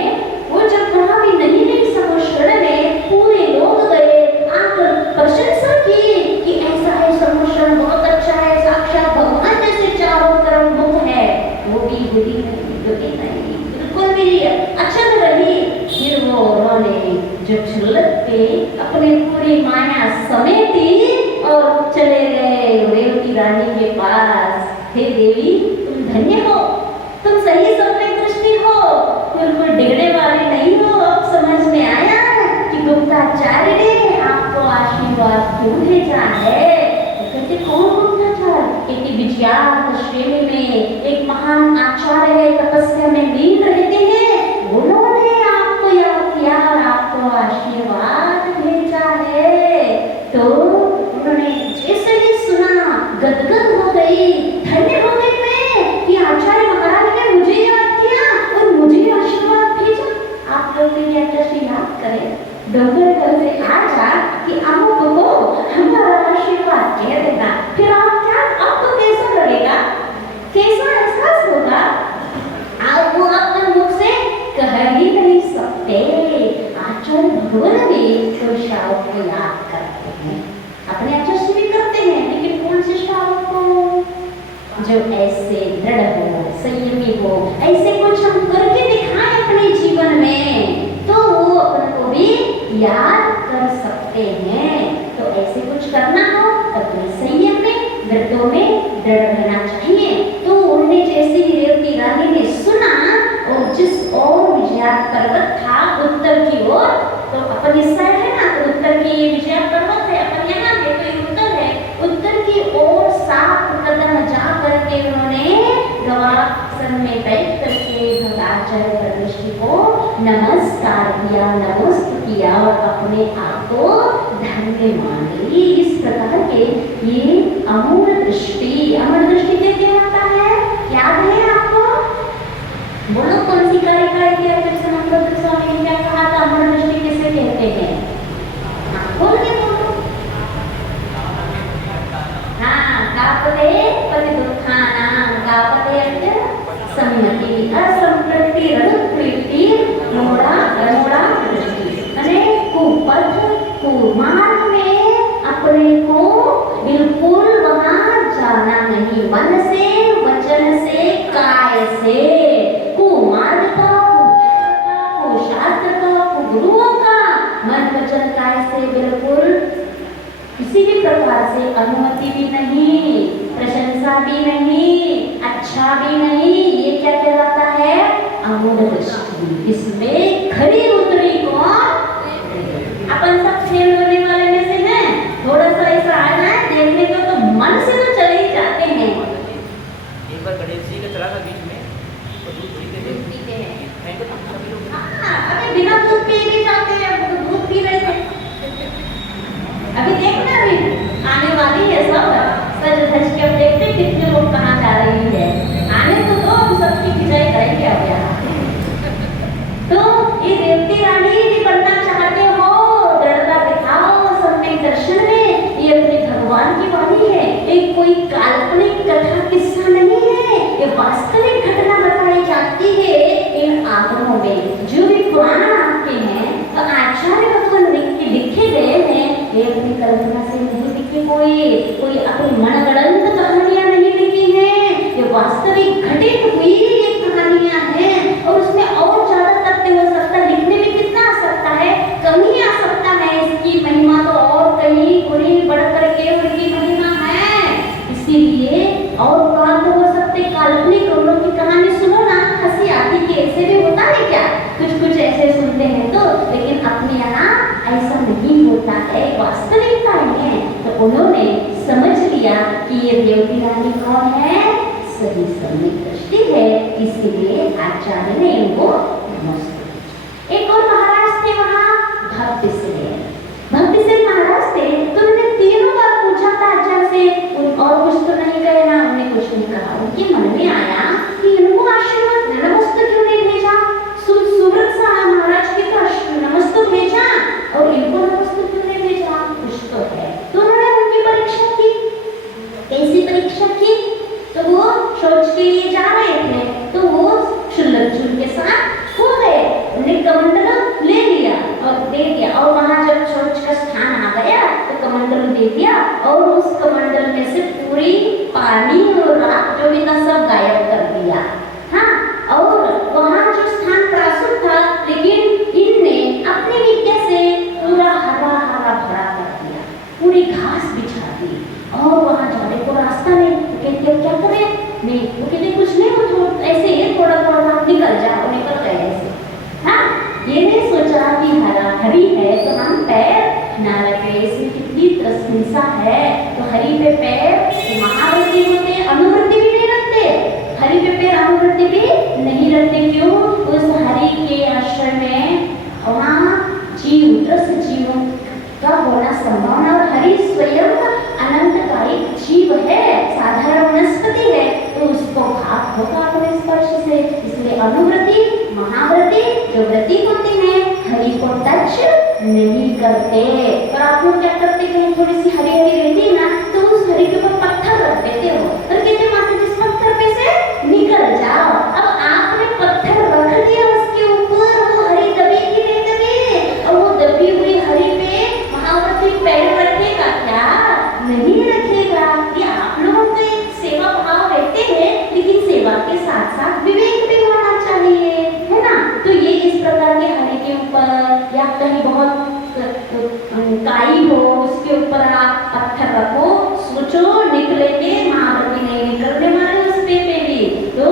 वो जब कहा भी नहीं सम्मुषण में पूरे लोग गए आकर प्रशंसा की कि ऐसा है सम्मुषण बहुत अच्छा है, साक्षात भगवान जैसे चारों तरफ मुख है, वो भी बुरी नहीं, बिल्कुल भी अच्छा तो रही। फिर वो उन्होंने जो छलक पे अपने पूरी माया समेटी और चले गए रेवती रानी के पास। हे देवी तुम धन्य हो, तुम सही सम्यक दृष्टि हो, बिल्कुल डिगने वाले नहीं हो। अब समझ में आया कि गुप्ताचार्य ने आपको आशीर्वाद क्यों भेजा है। कहते कौन गुप्ताचार्य? एक विजयात श्रेणी में एक महान आचार्य है, तपस्या में लीन रहते हैं, उन्होंने आपको याद किया और आपको आशीर्वाद भेजा है। तो उन्होंने जैसे ही सुना गदगद हो गई, धन्य हो गई मैं कि आचार्य महाराज ने मुझे याद किया और मुझे आशीर्वाद भेजा। आप लोग भी क्या याद करें, डोंगर से आजा कि अमुक को हमारा आशीर्वाद कह देगा, फिर आप क्या, आपको कैसा लगेगा, कैसा एहसास होगा, आप वो अपने मुख से कह ही नहीं सकते। आचार्य भगवान भी तो श्रावक को याद करते हैं, अपने आचार्य भी करते हैं, लेकिन कौन से श्रावक को? जो ऐसे दृढ़ हो, संयमी हो, ऐसे कुछ हम करके दिखाएं अपने जीवन में, तो वो अपन को भी याद कर सकते हैं। तो ऐसे कुछ करना हो तो अपने संयम में, व्रतों में दृढ़ रहना चाहिए। तो उन्हें जैसे ही रेवती रानी ने सुना और जिस ओर विजयात पर्वत था उत्तर की ओर, तो अपन इस साइड है ना, तो उत्तर की ये विजयात पर्वत है, अपन यहाँ है तो ये उत्तर है, उत्तर की ओर 7 कदम जा करके उन्होंने गवाक्षर में बैठ करके आचार्य परमेश्वरी को नमस्कार किया, नमस्त किया और अपने आप को धन्य मान ली। इस प्रकार के ये अमूल दृष्टि, अमर दृष्टि क्या कहलाता है, याद है आपको? बोलो कौन सी कारिका है? स्वामी ने क्या कहा था, अमर दृष्टि किसे मन वचन काय से बिल्कुल किसी भी प्रकार से अनुमति भी नहीं, प्रशंसा भी नहीं, अच्छा भी नहीं, ये क्या कहलाता है? अमूढ़ दृष्टि। इसमें खरी उतरी कौन? अपन सब फेल होने वाले में से हैं। थोड़ा सा ऐसा आ जाए देखने को तो मन से तो चले ही जाते हैं। एक बार गणेश जी का चला था बीच में, तो दूध पीते हैं। मैं तो सभी लोग अरे बिना दूध पिए भी जाते हैं, अब तो दूध पी रहे थे। अभी देखना, अभी आने वाली है सब सज धज के, अब देखते कितने लोग कहाँ जा रही है। आने तो दो, हम सबकी खिंचाई करेंगे अब यहाँ। तो ये देवती रानी भी बनना चाहते हो, डरता दिखाओ समय दर्शन में, ये अपने भगवान की वाणी है। एक कोई काल्पनिक कथा किस्सा नहीं है, ये वास्तविक घटना बताई जाती है इन आगमों में। जो भी पुराण आते हैं तो आचार्य भगवान लिखे गए हैं, ये अपनी कल्पना से नहीं लिखे, कोई अपनी मनगढ़ंत कहानियां नहीं लिखी हैं, ये वास्तविक घटित हुई ये कहानियां हैं। और उसमें और ज्यादा तथ्य हो सकता है, लिखने में कितना आ सकता है, कमी आ सकता है। इसकी महिमा तो और कहीं गुनी बढ़ करके उनकी महिमा है। इसीलिए और प्राप्त हो सकते काल्पनिक रोलों की कहानी सुनो ना, हंसी आती कि ऐसे भी होता है क्या, कुछ ऐसे सुनते हैं तो, लेकिन अपने यहाँ ऐसा नहीं होता है, वास्तविकता है। तो उन्होंने समझ लिया कि ये देवती रानी कौन है, सही समय दृष्टि है, इसीलिए आचार्य ने इनको नमस्ते। एक और महाराज थे वहाँ, भक्ति से महाराज थे। तो उन्होंने तीनों बार पूछा था आचार्य से, और कुछ तो नहीं कहे ना, उन्हें कुछ नहीं कहा। उनके मन में आया कि इनको आशीर्वाद नमस्ते क्यों नहीं भेजा, सुव्रत सा महाराज की तो नमस्ते भेजा और इनको नमस्ते क्यों नहीं भेजा, कुछ तो है। तो उन्होंने उनकी परीक्षा की। कैसी परीक्षा की? तो वो शौच के लिए जा रहे थे, तो वो शुल्लक के साथ हो गए, उन्हें कमंडल ले लिया और दे दिया। और वहां जब शौच का स्थान आ गया तो कमंडल दे दिया, और उस कमंडल में से पूरी पानी और राख जो भी था सब गायब कर दिया। हाँ, और वहां जो स्थान प्रासुर था, लेकिन इनने अपनी विद्या से पूरा हरा भरा कर दिया, पूरी घास बिछा दी, और वहां जाने को रास्ता नहीं। तो कहते क्या करें? नहीं, वो कहते कुछ नहीं, वो ऐसे ही थोड़ा निकल जाओ, निकल गए ऐसे। हाँ, ये नहीं सोचा कि हरी है तो हम पैर ना रखे, इसमें कितनी प्रशंसा है। तो हरी पे पैर महाव्रती होते, अनुव्रती भी नहीं रखते, हरि पे पैर अनुव्रती भी नहीं रखते। क्यों? उस हरि के आश्रय में वहाँ जीव रस जीवों का होना संभावना, और हरि स्वयं अनंतकारी जीव है, साधारण वनस्पति है, तो उसको घात होगा अपने स्पर्श से। इसलिए अनुव्रती महाव्रती जो व्रती होते हैं हरि को टच नहीं करते। और आप लोग क्या करते हैं, थोड़ी सी हरी रहती है ना, तो उस हरी के ऊपर पत्थर रख देते हो और कहते माता जिस पत्थर पे से निकल जाओ। अब आपने पत्थर रख दिया उसके ऊपर, वो हरी दबेगी नहीं दबे, और वो दबी हुई हरी पे महाव्रती पैर रखेगा क्या? नहीं रखेगा। ये आप लोगों के सेवा भाव रहते हैं, लेकिन सेवा के साथ साथ विवेक भी होना चाहिए, है ना? तो ये इस प्रकार के हरी के ऊपर या कहीं बहुत काई हो उसके ऊपर आप पत्थर रखो, सोचो निकलेंगे, महाव्रती नहीं निकलने वाले उस पे भी। तो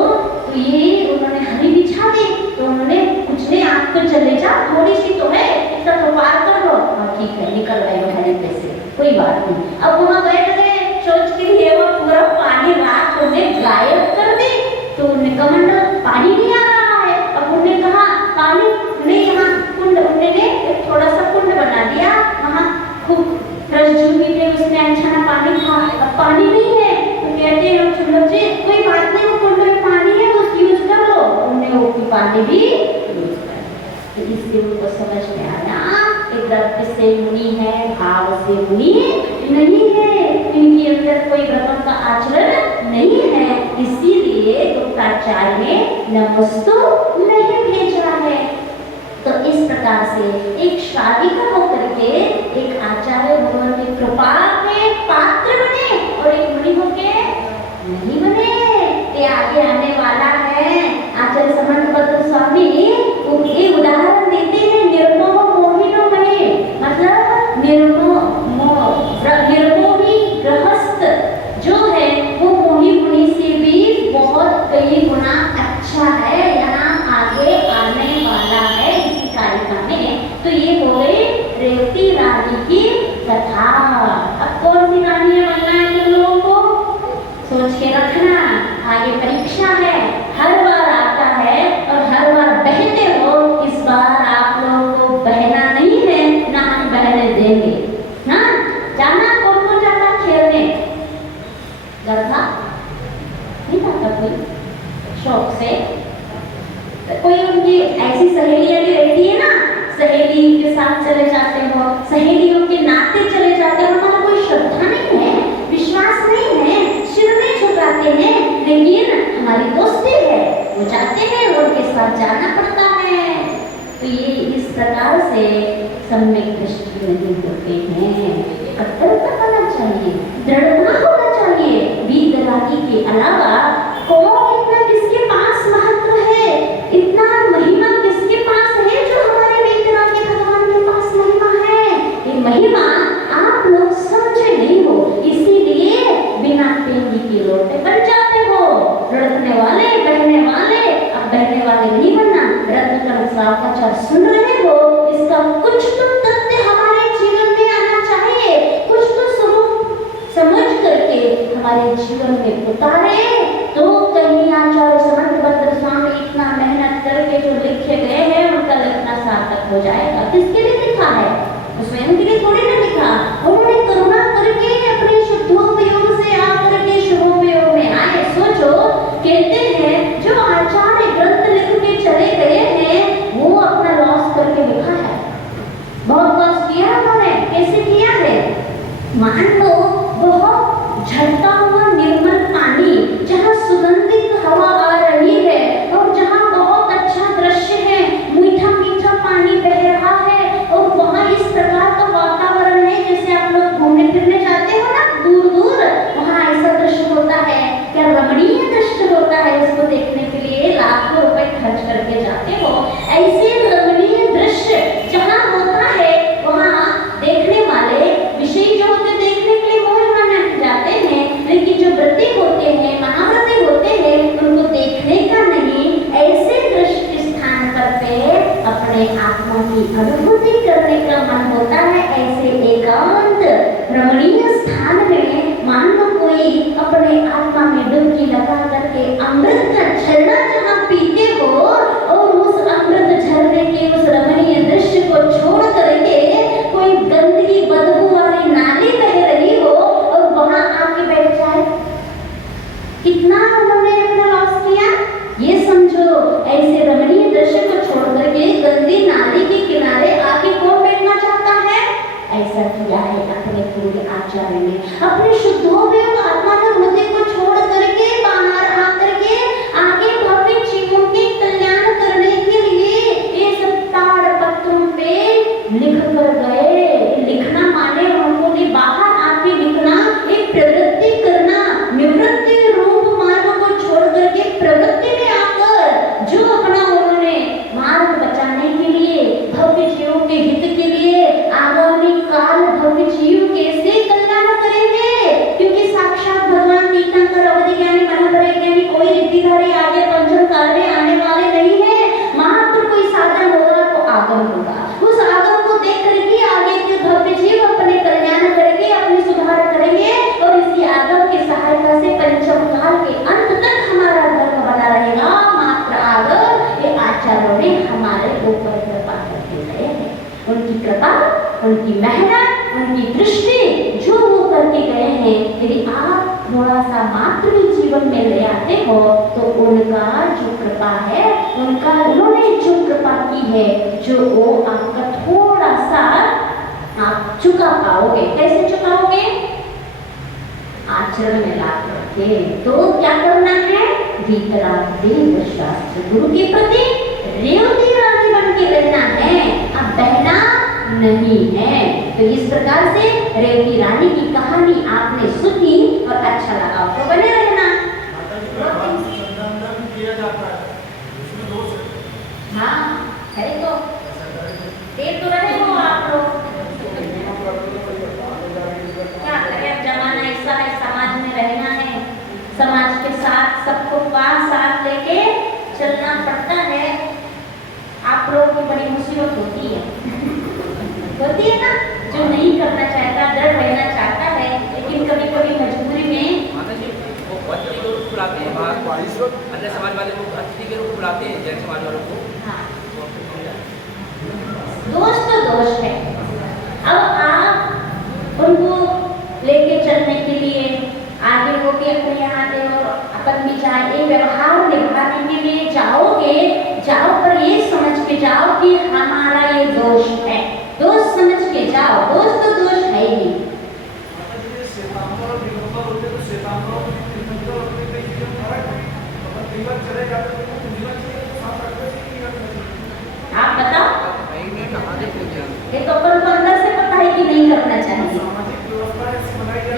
ये उन्होंने हरी बिछा दी, तो उन्होंने कुछ नहीं, आप तो चले जाओ, थोड़ी सी तो है, इतना तो पार कर लो। हाँ ठीक है, निकल गए हरी पे से, कोई बात नहीं। अब वहाँ बैठ गए, सोच के लिए वो पूरा पानी राख उन्हें गायब कर दी, तो उन्हें कमंडल पानी नहीं आ रहा है। अब उन्होंने कहा पानी नहीं, यहाँ कुंड, उन्होंने एक थोड़ा सा कुंड बना दिया, वहाँ खूब रसजूमी थे, उसमें अच्छा ना पानी था। अब पानी नहीं है तो कहते हैं लोग, चलो जी कोई बात नहीं, वो कुंड में पानी है, वो यूज कर लो। उन्होंने वो पानी भी यूज कर, तो इससे उनको समझ में आया कि द्रव्य से मुनि है, भाव से मुनि नहीं है, इनके अंदर कोई ब्रह्म का आचरण नहीं है। इसीलिए गुप्ताचार्य ने नमस्तु नहीं भेजा है। तो इस प्रकार से एक श्राविका होकर के एक आचार्य भगवान की कृपा के पात्र बने, और एक मुनि होके नहीं बने। ये आगे आने वाला है। आचार्य समंत भद्र स्वामी ये उदाहरण देते हैं, निर्मोह मोहिनो महे, जाते हो, सहेलियों के नाते चले जाते हो, हमारा कोई श्रद्धा नहीं है, विश्वास नहीं है, सिर नहीं झुकाते हैं, लेकिन हमारी दोस्ती है, वो जाते हैं, उनके साथ जाना पड़ता है। तो ये इस प्रकार से सम्यक दृष्टि नहीं होते हैं। कट्टरता होना चाहिए, दृढ़ता होना चाहिए। वीतरागी के अलावा कौन इतना किसके पास महत्व है, इतना महिमा किसके पास है जो हमारे वीतरागी भगवान के पास महिमा है। ये महिमा आप लोग समझे नहीं हो, इसीलिए बिना पेंगी के लोटे बन जाते हो। लड़कने वाले, बहने वाले, अब बहने वाले नहीं बनना। रत्नकर्ण सावकाचार सुन रहे हो, इसका कुछ तो तथ्य हमारे जीवन में आना चाहिए, कुछ तो स्वरूप समझ करके हमारे जीवन में उतारे, तो कहीं आचार्य समर्थभद्र स्वामी इतना मेहनत करके जो लिखे गए हैं उनका लिखना सार्थक हो जाएगा। किसके लिए लिखा है? स्वयं के लिए थोड़ी ना लिखा, उन्होंने करुणा करके अपने शुद्धोपयोग से आकर के शुभोपयोग में आए। सोचो, कहते हैं जो आचार्य ग्रंथ लिख के चले गए हैं वो अपना लॉस करके लिखा है, बहुत लॉस किया उन्होंने। कैसे किया है? मान लो बहुत झरता हुआ निर्मल पानी, जहाँ सुगंधित हवा आ रही है और जहाँ बहुत अच्छा दृश्य है, मीठा मीठा पानी बह रहा है और वहाँ इस प्रकार का वातावरण है जैसे आप लोग घूमने फिरने जाते हो ना दूर दूर, वहाँ ऐसा दृश्य होता है। क्या रमणीय दृश्य होता है, उसको देखने के लिए लाखों रुपए खर्च करके जाते हो। ऐसे रमणीय दृश्य जहाँ होता है वहाँ देखने वाले विषय जो होते देखने के लिए मौज मारने जाते हैं, लेकिन जो व्रती होते हैं, महाव्रती होते हैं, उनको देखने का नहीं, ऐसे दृश्य स्थान पर पे अपने आत्मा की अनुभूति करने का मन होता है। ऐसे एकांत रमणीय स्थान में मान लो कोई अपने आत्मा में डुबकी लगा करके अमृत का झरना जहाँ पीते हो और उस अमृत झरने के उस रमणीय दृश्य को छोड़ करके कोई गंदगी बदबू वाली नाली बह रही हो और वहां आके बैठ जाए, कितना उन्होंने अपना लॉस किया। ये समझो, ऐसे रमणीय दृश्य को छोड़ करके गंदी नाली के किनारे आके कौन बैठना चाहता है? ऐसा किया है अपने पूर्व आचार्य ने। अपने शुद्धोपयोग आत्मा के हृदय को छोड़ करके बाहर आकर के आगे भव्य जीवों के कल्याण करने के लिए ये सब ताड़ पत्रों पे लिख कर गए। लिखना माने उनको ने बाहर आके लिखना, एक प्रवृत्ति करना, निवृत्ति रूप मार्ग को छोड़ करके प्रवृत्ति में आकर जो अपना उन्होंने मार्ग बचाने के लिए, भव्य जीवों के हित के लिए आगामी काल भव्य जीव कैसे कल्याण करेंगे, क्योंकि साक्षात भगवान तीर्थंकर अवधि ज्ञानी महाभरे ज्ञानी कोई रिद्धिधारी आगे पंचम काल में आने वाले नहीं है। मात्र कोई साधन होगा तो आगम होगा, उस आगम को देख करके आगे के भव्य जीव अपने कल्याण करेंगे, अपने सुधार करेंगे और इसी आगम की सहायता से पंचम काल के अंत तक हमारा धर्म बना रहेगा। मात्र आगम ये आचार्यों ने हमारे ऊपर कृपा करके गए हैं। उनकी कृपा, उनकी मेहनत, उनकी दृष्टि जो वो करके गए हैं, यदि आप थोड़ा सा मात्र भी जीवन में ले आते हो तो उनका जो कृपा है, उनका उन्होंने जो कृपा की है, जो वो आपका थोड़ा सा आप चुका पाओगे। कैसे चुकाओगे? आचरण में ला करके। तो क्या करना है? वीतरागी शास्त्र गुरु के प्रति रेवती रानी बन के रहना है, अब बहना नहीं है। तो इस प्रकार से रेवती रानी की कहानी आपने सुनी और अच्छा लगा तो बने रहना। हाँ है तो देर तो रहे हो आप लोग। क्या करें, जमाना ऐसा है, समाज में रहना है, समाज के साथ सबको पास साथ लेके चलना पड़ता है। आप लोगों को बड़ी मुसीबत होती है ना, जो नहीं करना चाहता, डर रहना चाहता है, लेकिन कभी कभी मजबूरी में वो भक्ति के रूप बुलाते हैं, अन्य समाज वाले को भक्ति के रूप बुलाते हैं, जैन समाज वालों को। हाँ, दोष तो दोष है। अब आप उनको लेके चलने के लिए आगे वो भी अपने यहाँ से और अपन भी जाए, ये व्यवहार निभाने के लिए जाओगे, जाओ पर ये समझ के जाओ कि हमारा ये दोष है, दोष समझ आप बताओ, नहीं कहाँ से पूछा ये तो अपन को अंदर से पता है कि नहीं करना चाहिए।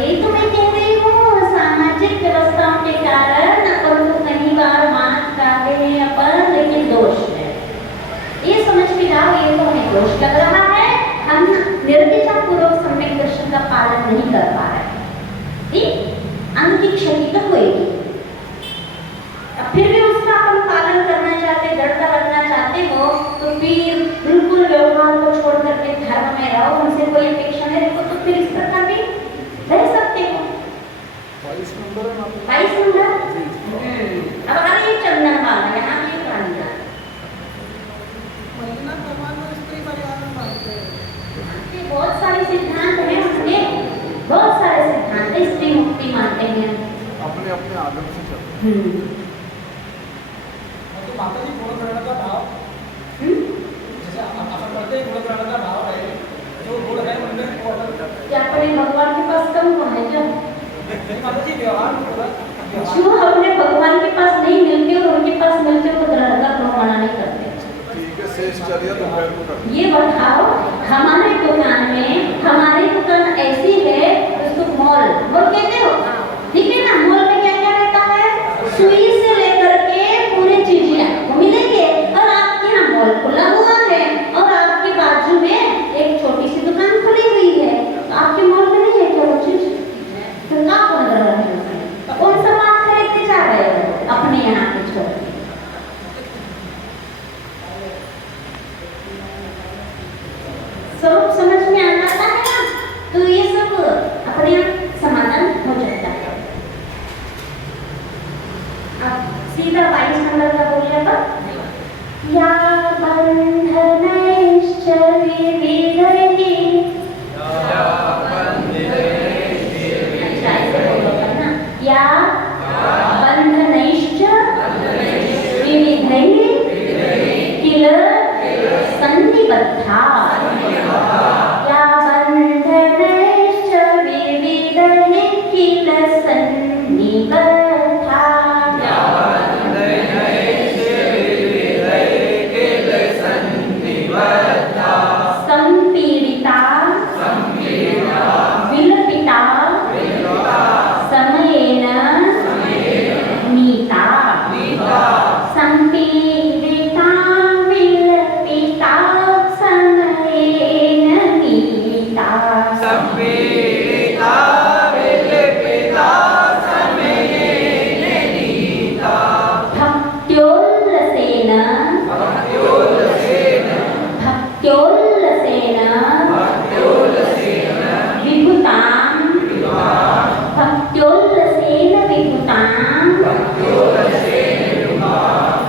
यही तो मैं कह रही हूँ, सामाजिक व्यवस्थाओं के कारण अपन को कई बार मान खाते हैं अपन, लेकिन दोष है। ये समझ के जाओ, ये तो हमें दोष लग रहा है, हम निर्दिष्ट पूर्वक सम्यक दर्शन का पालन नहीं कर पा रहे हैं। ठीक, अंग की क्षति तो होगी। अब फिर भी उसका अपन पालन करना चाहते, दृढ़ता रखना चाहते हो, तो फिर बिल्कुल व्यवहार को छोड़ करके धर्म में रहो, उनसे कोई अपेक्षा नहीं रखो, तो फिर इस प्रकार भी रह सकते हो। 22 नंबर। अब आ रही चंदन वाला, यहाँ भी पानी बहुत सारे सिद्धांत हैं उसके, बहुत सारे सिद्धांत हैं, स्त्री मुक्ति मानते हैं अपने अपने आदम से चलते हैं। तो माता जी गुणग्रहण का भाव, जैसे अपन पढ़ते हैं गुणग्रहण का भाव है, जो गुण है उनमें क्या अपने भगवान के पास कम गुण है क्या? माता जी व्यवहार जो अपने भगवान के पास नहीं मिलते और उनके पास मिलते हो तो दृढ़ता प्रमाण नहीं करते। ठीक है, शेष चलिए दोपहर को कर। ये बताओ, हमारे दुकान में, हमारी दुकान ऐसी है, उसको मॉल कहते हो, ठीक है ना? मॉल में क्या क्या रहता है? सुई से लेकर के पूरे चीजें आपको मिलेंगे, और आपके यहाँ मॉल खुला हुआ है और आपके बाजू में एक छोटी सी दुकान खुली हुई है, तो आपके मॉल में नहीं है क्या वो चीज? तो क्या कौन रहा है? कौन सा बात खरीदते जा रहे हो अपने यहाँ के छोड़? स्वरूप समझ में आ जाता है ना, तो ये सब अपने आप समाधान हो जाता है। अब सीधा 22 नंबर का बोलिए, पर या बंधनैश्च विविधैः, अच्छा ऐसे बोलोगे ना, या बंधनैश्च विविधैः किल सन्निबद्धा, या बंधनैश्च विविधैः किल सन्निबद्धा, संपीडिता विलपिता समयेन नीता, संपीडिता विलपिता समयेन नीता, भक्त्योल्लसेन विभुतां, भक्त्योल्लसेन विभुतां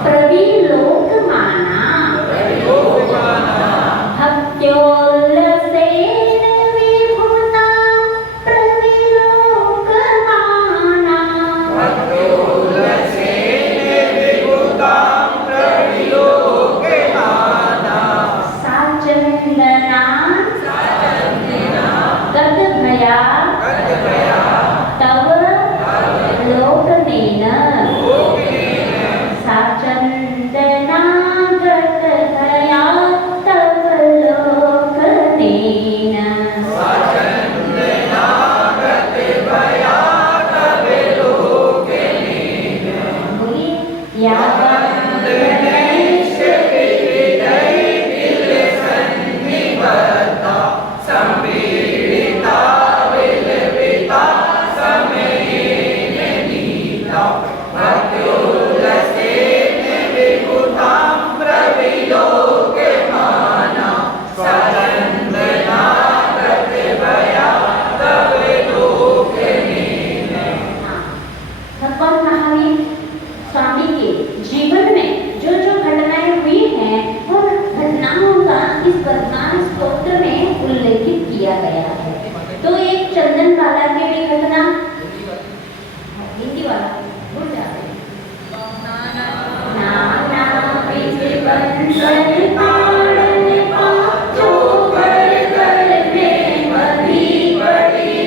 प्रविलोकमाना, भक्त्योल्लसेन विभुतां प्रविलोकमाना, साचन्दना गतभया तव लोकनेन, साचन्दना गतभया तव लोकनेन, बोलिए, या बंधनैश्च भगवान महावीर स्वामी के जीवन में जो जो घटनाएं हुई हैं, उन घटनाओं का इस वर्तमान स्तोत्र में उल्लेखित किया गया है। तो एक चंदन वाला की भी घटना, हिंदी वाला भूल जाते हैं, नाना विधि बंधन पालन पाँचों कर कर में बधी बड़ी,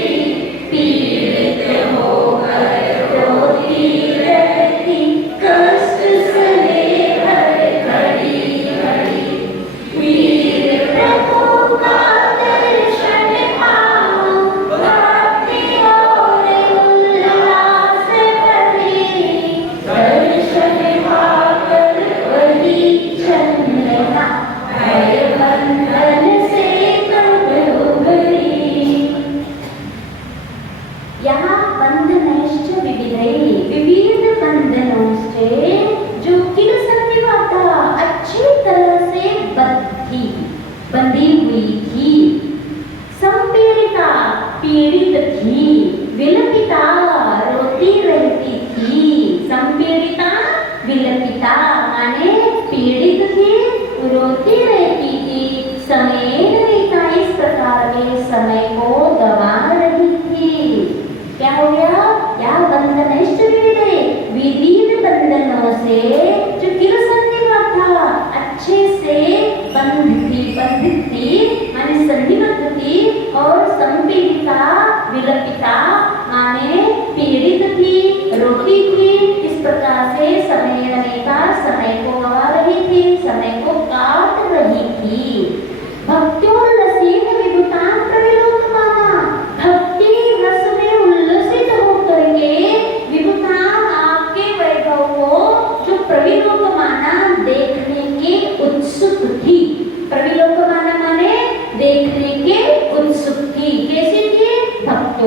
पीड़ित होकर रोती रहती कस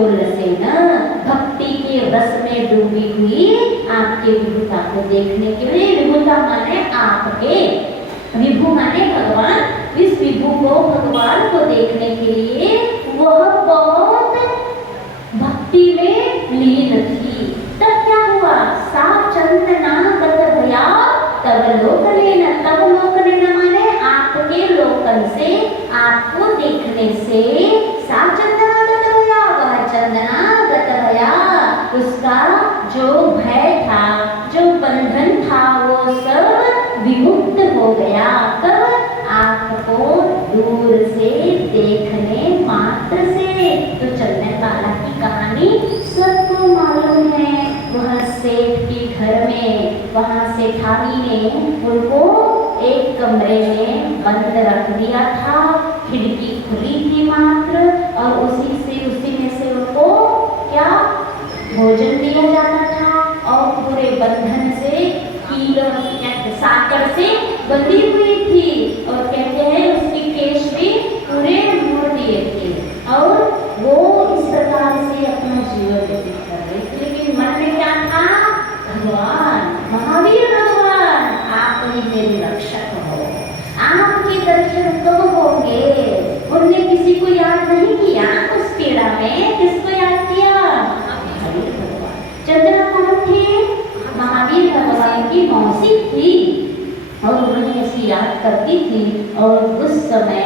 ज्योतिर्लसेन, भक्ति के रस में डूबी हुई आपके विभुता को देखने के लिए, विभुता माने आपके, विभु माने भगवान, इस विभु को भगवान को देखने के लिए वह बहुत भक्ति में लीन थी। तब क्या हुआ? सा चंदना गत भया तब लोकलेन, तब लोकलेन माने आपके लोकन से, आपको देखने से, सा चंदना गत भया, वह चंदना गत भया, उसका जो भय था, जो बंधन था, वो सब विमुक्त हो गया। कब? आपको दूर से देखने मात्र से। तो चलने वाला की कहानी सबको मालूम है। वह सेठ के घर में, वहां से थानी ने उनको एक कमरे में बंद रख दिया था, खिड़की खुली थी मात्र, और उसी में से उनको क्या भोजन दिया जाता था, और पूरे बंधन से कीलों साकर से बंधी हुई थी, और कहते हैं उसके केश भी पूरे मोड़ दिए थे, और वो इस प्रकार से अपना जीवन व्यतीत कर रही थी। लेकिन मन में क्या था? भगवान, महावीर भगवान, आप ही मेरे रक्षक हो, आपके दर्शन कब होंगे? उन्होंने किसी को याद नहीं किया उस पीड़ा में, किसको याद किया? महावीर भगवान। चंद्रमा कौन थे? महावीर भगवान की मौसी थी, और उन्होंने ऐसी याद करती थी। और उस समय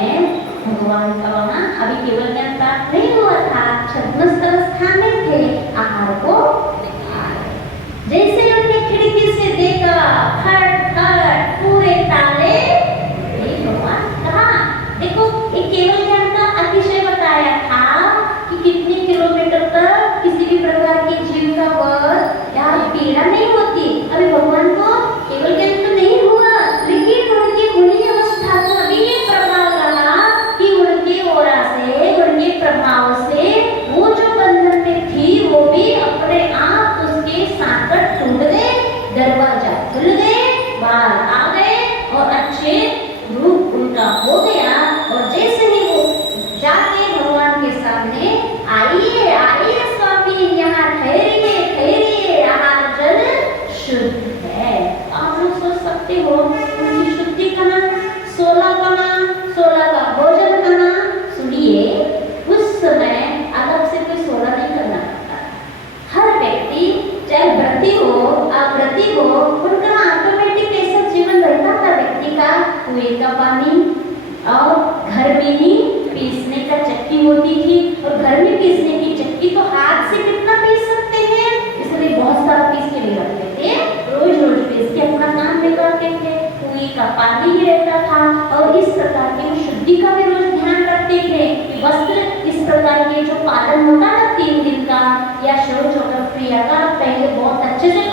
भगवान का वहाँ अभी केवल ज्ञान प्राप्त नहीं हुआ था, छद्मस्त अवस्था में थे, आहार को जैसे उन्हें खिड़की से देखा, खट खट पूरे ताले, भगवान कहा देखो, ये केवल ज्ञान का अतिशय बताया था कि कितने किलोमीटर तक किसी भी प्रकार की जीव का वध या पीड़ा नहीं होती। अभी भगवान को केवल ज्ञान तो नहीं हुआ, लेकिन उनकी खुली अवस्था का अभी ये प्रभाव रहा कि उनके ओरा से, उनके प्रभाव से वो जो बंधन में थी वो भी अपने आप उसके साकर टूट गए, दरवाजा खुल गए, बाहर आ गए, और अच्छे रूप उनका हो गया। और जैसे ही वो जाके भगवान के सामने, आइए आइए स्वामी, यहाँ ठहरिए ठहरिए, आहार जल शुद्ध है। आप लोग सोच सकते हो उनकी शुद्धि कहाँ, 16 कहाँ, 16 का भोजन कहाँ? सुनिए, उस समय अलग से कोई 16 नहीं करना पड़ता। हर व्यक्ति, चाहे व्रती हो अव्रती हो, उनका ऑटोमेटिक ऐसा जीवन रहता था व्यक्ति का। कुएं का पानी, और घर में ही पीसने का चक्की होती थी, और घर में पीसने की चक्की तो हाथ से कितना पीस सकते हैं, इसलिए बहुत सारा पीस के ले रखते थे, रोज रोज पीस के अपना काम निकालते थे। कुएं का पानी ही रहता था, और इस प्रकार की शुद्धि का भी रोज ध्यान रखते थे कि वस्त्र इस प्रकार के जो पालन होता ना 3 दिन का, या शौच क्रिया का, पहले बहुत अच्छे से